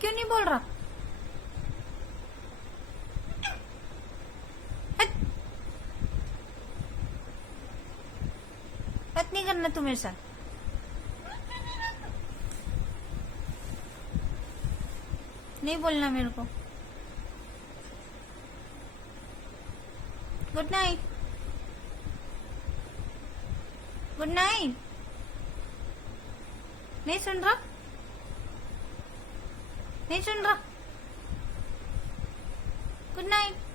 क्यों नहीं बोल रहा? बात नहीं करना तू मेरे साथ। नहीं बोलना मेरे को। Good night. Good night. नहीं सुन रहा? नहीं सुन रहा? Good night.